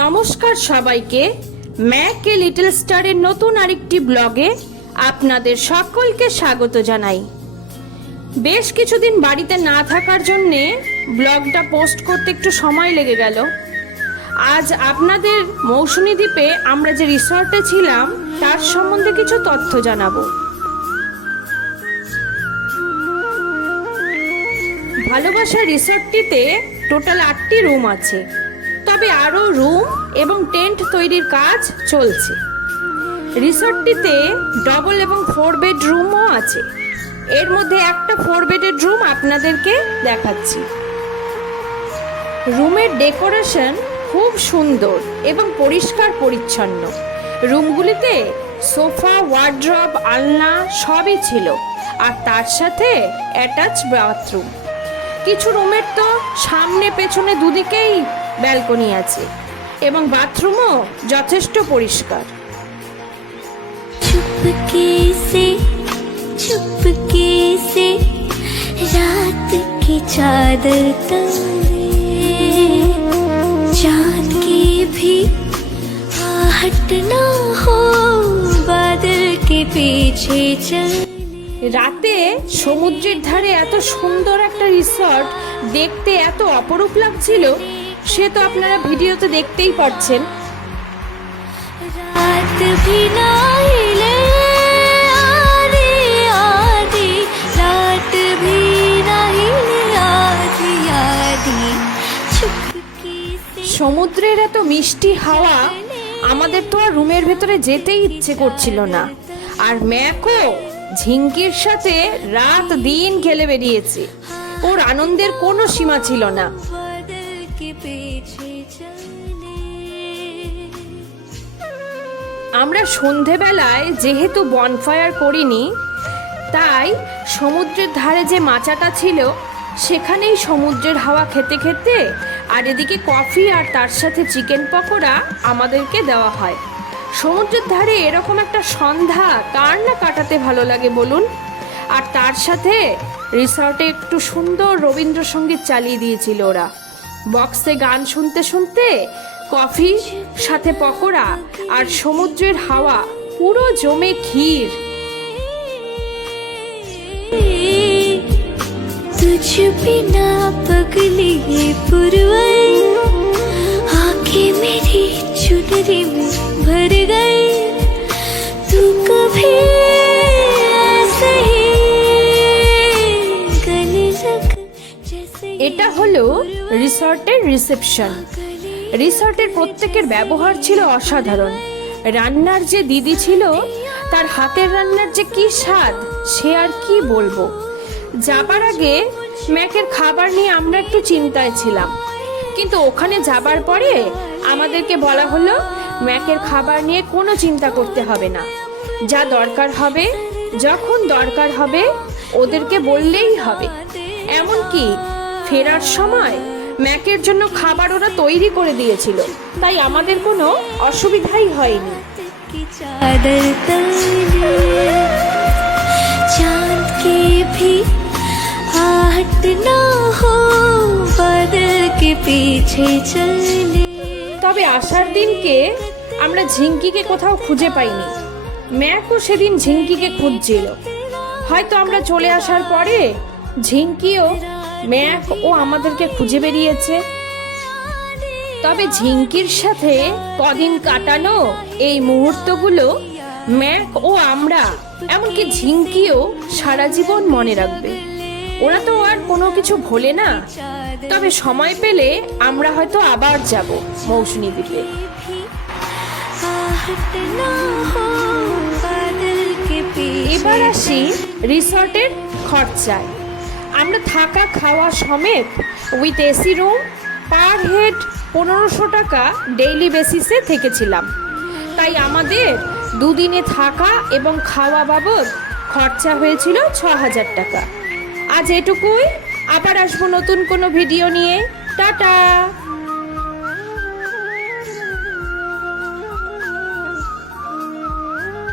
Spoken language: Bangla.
নমস্কার সবাইকে, ম্যাকে লিটল স্টারের নতুন আরেকটি ব্লগে আপনাদের সকলকে স্বাগত জানাই। বেশ কিছুদিন বাড়িতে না থাকার জন্যে ব্লগটা পোস্ট করতে একটু সময় লেগে গেল। আজ আপনাদের মৌসুমী দ্বীপে আমরা যে রিসর্টে ছিলাম তার সম্বন্ধে কিছু তথ্য জানাবো। ভালোবাসা রিসর্টটিতে টোটাল 8টি রুম আছে, তবে আরও রুম এবং টেন্ট তৈরির কাজ চলছে। রিসর্টটিতে ডবল এবং 4 বেড রুমও আছে। এর মধ্যে একটা 4 বেডের রুম আপনাদেরকে দেখাচ্ছি। রুমের ডেকোরেশন খুব সুন্দর এবং পরিষ্কার পরিচ্ছন্ন। রুমগুলিতে সোফা, ওয়ার্ড্রব, আলনা সবই ছিল, আর তার সাথে অ্যাটাচ বাথরুম। কিছু রুমের তো সামনে পেছনে দুদিকেই ব্যালকনি আছে এবং বাথরুমও যথেষ্ট পরিষ্কার। चुपके से रात की चादर तले चांद की भी आहट ना हो बादल के पीछे चल। রাতে সমুদ্রের ধারে এত সুন্দর একটা রিসর্ট দেখতে এত অপরূপ লাগছিল, সে তো আপনারা ভিডিওতে দেখতেই পাচ্ছেন। रात भी ना हिले आधी आधी रात भी ना हिले आधी आधी चुपके से। সমুদ্রের এত মিষ্টি হাওয়া, আমাদের তো আর রুমের ভেতরে যেতেই ইচ্ছে করছিল না। আর ম্যাকও ঝিঙ্কির সাথে রাত দিন খেলে বেরিয়েছে। ওর আনন্দের কোনো সীমা ছিল না। बादल के पीछे चले। আমরা সন্ধেবেলায় যেহেতু বনফায়ার করিনি, তাই সমুদ্রের ধারে যে মাচাটা ছিল সেখানেই সমুদ্রের হাওয়া খেতে খেতে আর এদিকে কফি আর তার সাথে চিকেন পকোড়া আমাদেরকে দেওয়া হয়। সমুদ্রের ধারে এরকম একটা সন্ধ্যা কার না কাটাতে ভালো লাগে বলুন। আর তার সাথে রিসর্টে একটু সুন্দর রবীন্দ্রসঙ্গীত চালিয়ে দিয়েছিল ওরা। বক্সে গান শুনতে শুনতে কফি সাথে পকোড়া আর সমুদ্রের হাওয়া পুরো জমে ক্ষীর। तुझ बिना पगली पुरवई आंखें मेरी चुनरी में भर गई तू कभी ऐसे ही गले लग जैसे এটা হলো রিসর্টের রিসেপশন। রিসর্টের প্রত্যেকের ব্যবহার ছিল অসাধারণ। রান্নার যে দিদি ছিল, তার হাতের রান্নার যে কি স্বাদ সে আর কি বলবো। যাবার আগে ম্যাকের খাবার নিয়ে আমরা একটু চিন্তায় ছিলাম, কিন্তু ওখানে যাবার পরে আমাদেরকে বলা হলো ম্যাকের খাবার নিয়ে কোনো চিন্তা করতে হবে না। যা দরকার হবে যখন দরকার হবে ওদেরকে বললেই হবে। এমনকি ফেরার সময় ম্যাকের জন্য খাবার ওরা তৈরি করে দিয়েছিল, তাই আমাদের কোনো অসুবিধাই হয়নি। की चादर तले चांद की भी आहट ना हो बादल के पीछे चले। তবে আসার দিনকে আমরা ঝিঙ্কিকে কোথাও খুঁজে পাইনি। ম্যাকও সেদিন ঝিঙ্কিকে খুঁজছিল। হয়তো আমরা চলে আসার পরে ঝিঙ্কিও ম্যাক ও আমাদেরকে খুঁজে বেরিয়েছে। তবে ঝিঙ্কির সাথে কদিন কাটানো এই মুহূর্তগুলো ম্যাক ও আমরা, এমনকি ঝিঙ্কিও সারা জীবন মনে রাখবে। ওরা তো আর কোনো কিছু ভোলে না। তবে সময় পেলে আমরা হয়তো আবার যাব মৌসুমী দ্বীপে। आहट ना हो बादल के पीछे। এবার আসি রিসর্টের খরচায়। আমরা থাকা খাওয়া সমেত with AC room per head 1500 টাকা ডেইলি বেসিসে থেকেছিলাম। তাই আমাদের দুদিনে থাকা এবং খাওয়া বাবদ খরচা হয়েছিল 6000 টাকা। আজ এটুকুই, আবার আসবো নতুন কোনো ভিডিও নিয়ে। টাটা।